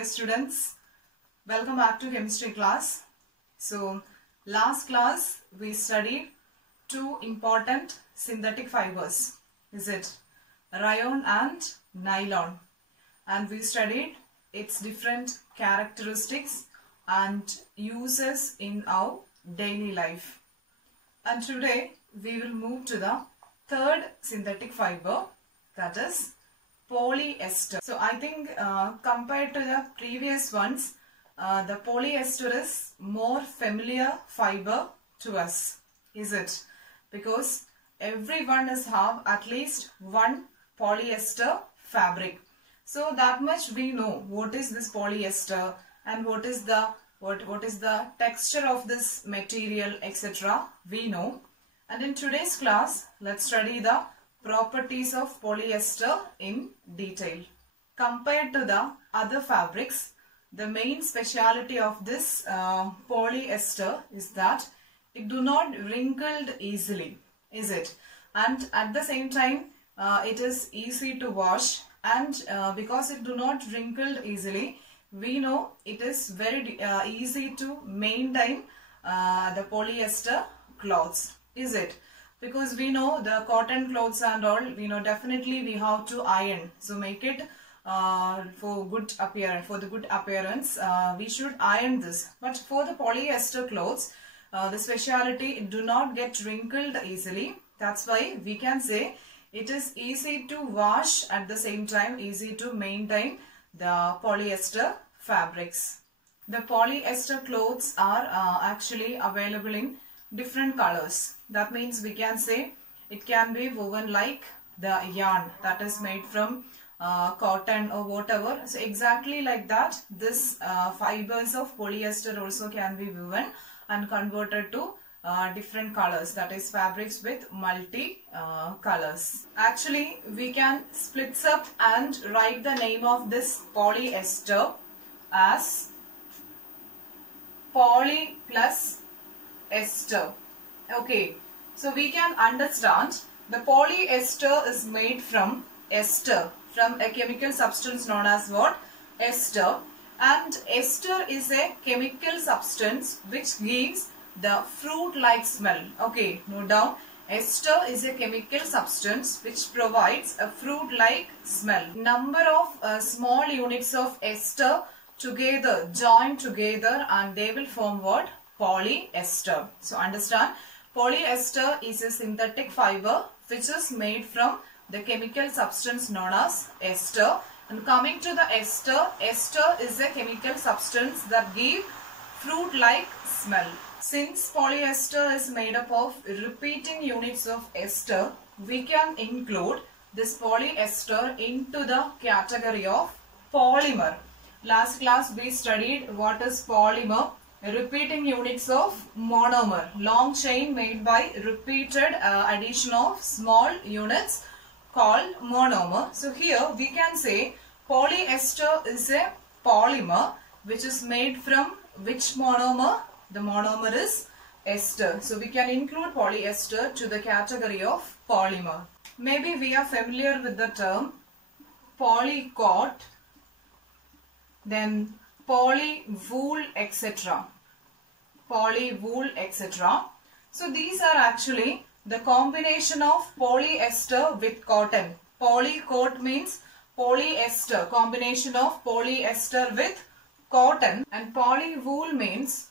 Dear students, welcome back to chemistry class. So, last class we studied two important synthetic fibers, is it? Rayon and nylon. And we studied its different characteristics and uses in our daily life. And today we will move to the third synthetic fiber, that is polyester. So I think compared to the previous ones, the polyester is more familiar fiber to us, is it? Because everyone has have at least one polyester fabric. So that much we know what is this polyester and what is the texture of this material, etc. We know. And in today's class, let's study the properties of polyester in detail. Compared to the other fabrics, the main speciality of this polyester is that it do not wrinkle easily, is it? And at the same time, it is easy to wash, and because it do not wrinkle easily, we know it is very easy to maintain the polyester clothes, is it? Because we know the cotton clothes and all, we know definitely we have to iron. So make it for good appearance. For the good appearance, we should iron this. But for the polyester clothes, the speciality, it do not get wrinkled easily. That's why we can say it is easy to wash, at the same time easy to maintain the polyester fabrics. The polyester clothes are actually available in different colors. That means we can say it can be woven like the yarn that is made from cotton or whatever. So exactly like that, this fibers of polyester also can be woven and converted to different colors, that is fabrics with multi colors. Actually, we can split up and write the name of this polyester as poly plus ester. Okay, so we can understand the polyester is made from ester, from a chemical substance known as what? Ester. And ester is a chemical substance which gives the fruit-like smell. Okay, note down. Ester is a chemical substance which provides a fruit-like smell. Number of small units of ester together, joined together, and they will form what? Polyester. So understand, polyester is a synthetic fiber which is made from the chemical substance known as ester. And coming to the ester, ester is a chemical substance that gives fruit-like smell. Since polyester is made up of repeating units of ester, we can include this polyester into the category of polymer. Last class we studied what is polymer. Repeating units of monomer, long chain made by repeated addition of small units called monomer. So here we can say polyester is a polymer which is made from which monomer? The monomer is ester. So we can include polyester to the category of polymer. Maybe we are familiar with the term polycot, then polywool, etc. Polywool, etc. So these are actually the combination of polyester with cotton. Polycot means polyester, combination of polyester with cotton, and polywool means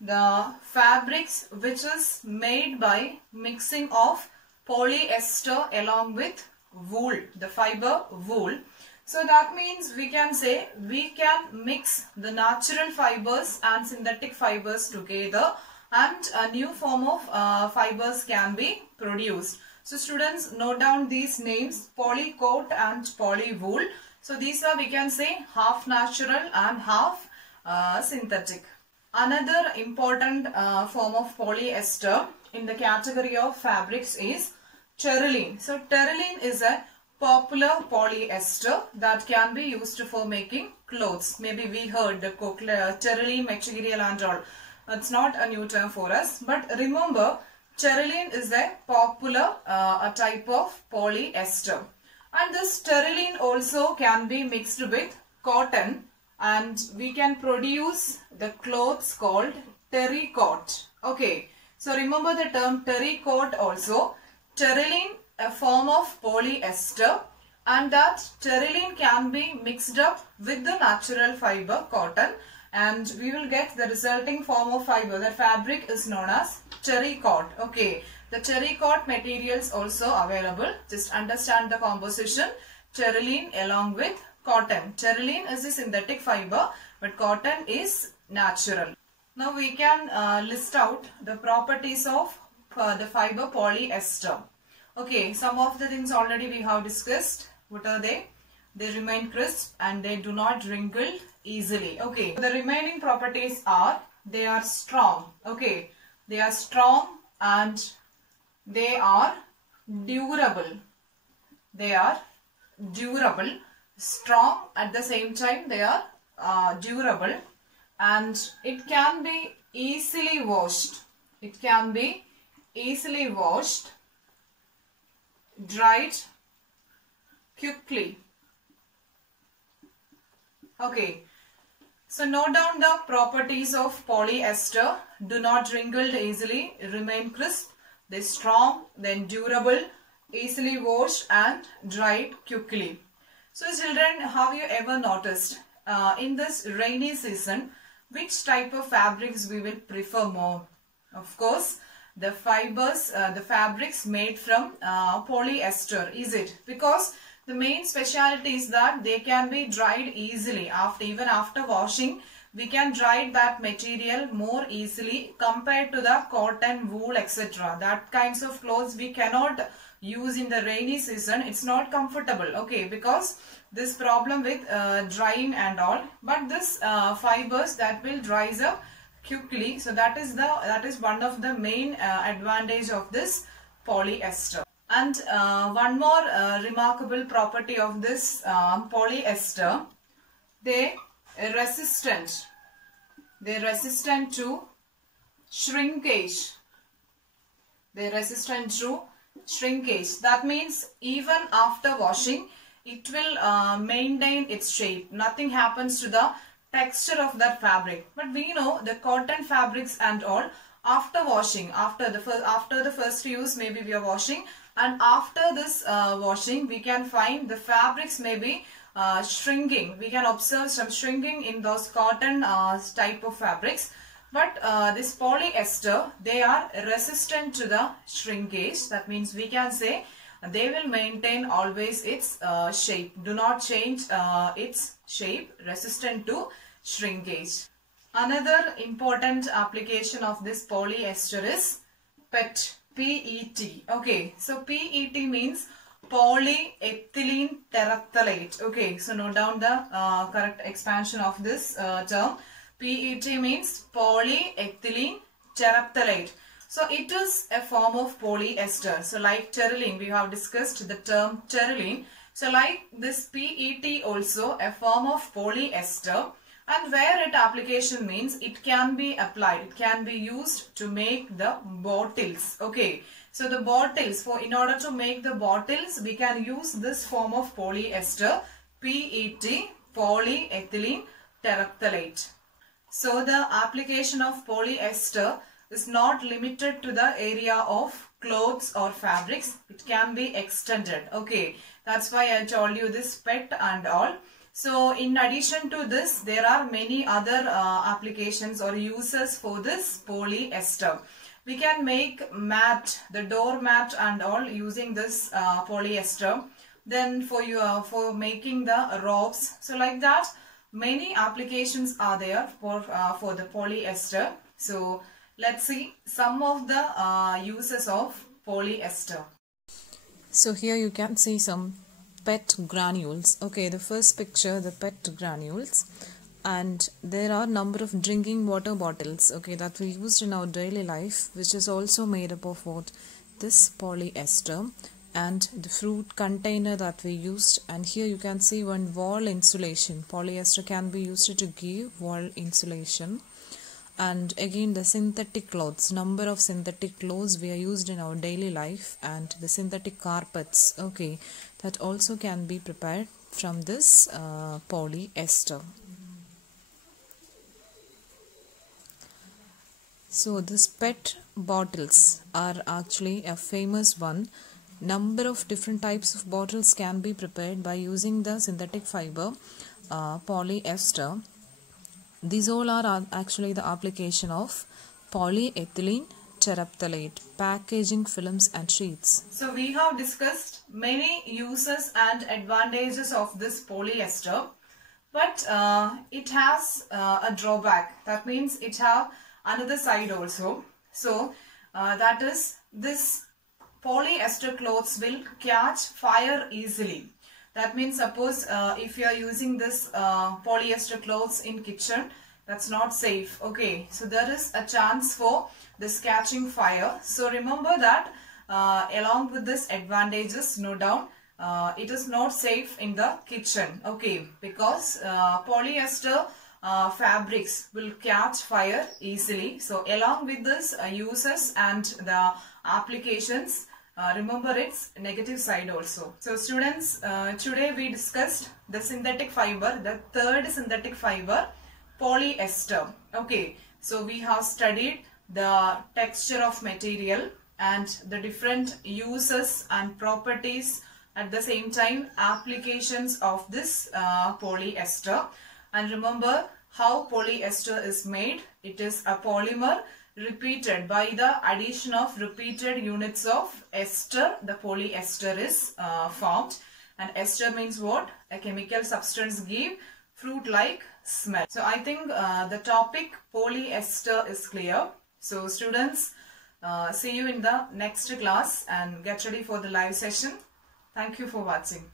the fabrics which is made by mixing of polyester along with wool, the fiber wool. So that means we can say we can mix the natural fibers and synthetic fibers together, and a new form of fibers can be produced. So students, note down these names, polycot and polywool. So these are, we can say, half natural and half synthetic. Another important form of polyester in the category of fabrics is terylene. So terylene is a popular polyester that can be used for making clothes. Maybe we heard the terylene material and all. It's not a new term for us. But remember, terylene is a popular a type of polyester. And this terylene also can be mixed with cotton and we can produce the clothes called terracotta. Okay, so remember the term terracotta also. Terylene, a form of polyester, and that terylene can be mixed up with the natural fiber cotton, and we will get the resulting form of fiber. The fabric is known as terracotta. Okay, the terracotta materials also available. Just understand the composition. Terylene along with cotton. Terylene is a synthetic fiber, but cotton is natural. Now we can list out the properties of the fiber polyester. Okay, some of the things already we have discussed. What are they? They remain crisp and they do not wrinkle easily. Okay, the remaining properties are they are strong. Okay, they are strong and they are durable. They are durable, strong, at the same time they are durable, and it can be easily washed. It can be easily washed, dried quickly. Okay, so note down the properties of polyester. Do not wrinkle easily, remain crisp, they strong, then durable, easily washed and dried quickly. So children, have you ever noticed in this rainy season which type of fabrics we will prefer more? Of course, the fibers, the fabrics made from polyester, is it? Because the main speciality is that they can be dried easily. Even after washing, we can dry that material more easily compared to the cotton, wool, etc. That kinds of clothes we cannot use in the rainy season. It's not comfortable, okay, because this problem with drying and all. But this fibers that will dries up quickly. So that is one of the main advantage of this polyester. And one more remarkable property of this polyester, they resistant to shrinkage. They resistant to shrinkage. That means even after washing, it will maintain its shape. Nothing happens to the texture of that fabric. But we know the cotton fabrics and all, after washing, after the first use, maybe we are washing, and after this washing, we can find the fabrics may be shrinking. We can observe some shrinking in those cotton type of fabrics. But this polyester, they are resistant to the shrinkage. That means we can say they will maintain always its shape. Do not change its shape, resistant to shrinkage. Another important application of this polyester is PET. PET. Okay, so PET means polyethylene terephthalate. Okay, so note down the correct expansion of this term. PET means polyethylene terephthalate. So it is a form of polyester. So like terylene, we have discussed the term terylene. So like this PET also a form of polyester. And where its application means it can be applied, it can be used to make the bottles. Okay, so the bottles, in order to make the bottles, we can use this form of polyester, PET, polyethylene terephthalate. So the application of polyester is not limited to the area of clothes or fabrics. It can be extended. Okay, that's why I told you this PET and all. So in addition to this, there are many other applications or uses for this polyester. We can make mat, the door mat and all using this polyester. Then for making the robes. So like that, many applications are there for the polyester. So let's see some of the uses of polyester. So here you can see some PET granules. Okay, the first picture, the PET granules, and there are number of drinking water bottles, okay, that we used in our daily life, which is also made up of what? This polyester, and the fruit container that we used. And here you can see one wall insulation. Polyester can be used to give wall insulation. And again the synthetic clothes, number of synthetic clothes we are used in our daily life, and the synthetic carpets, okay, that also can be prepared from this polyester. So this PET bottles are actually a famous one. Number of different types of bottles can be prepared by using the synthetic fiber polyester. These all are actually the application of polyethylene terephthalate, packaging films and sheets. So we have discussed many uses and advantages of this polyester, but it has a drawback. That means it have another side also. So that is, this polyester clothes will catch fire easily. That means suppose if you are using this polyester clothes in kitchen, that's not safe. Okay, so there is a chance for this catching fire. So remember that along with this advantages, no doubt, it is not safe in the kitchen. Okay, because polyester fabrics will catch fire easily. So along with this uses and the applications, remember its negative side also. So students, today we discussed the synthetic fiber, the third synthetic fiber, polyester. Okay, so we have studied the texture of material and the different uses and properties, at the same time applications of this polyester. And remember how polyester is made. It is a polymer repeated by the addition of repeated units of ester. The polyester is formed, and ester means what? A chemical substance give fruit-like smell. So I think the topic polyester is clear. So students, see you in the next class and get ready for the live session. Thank you for watching.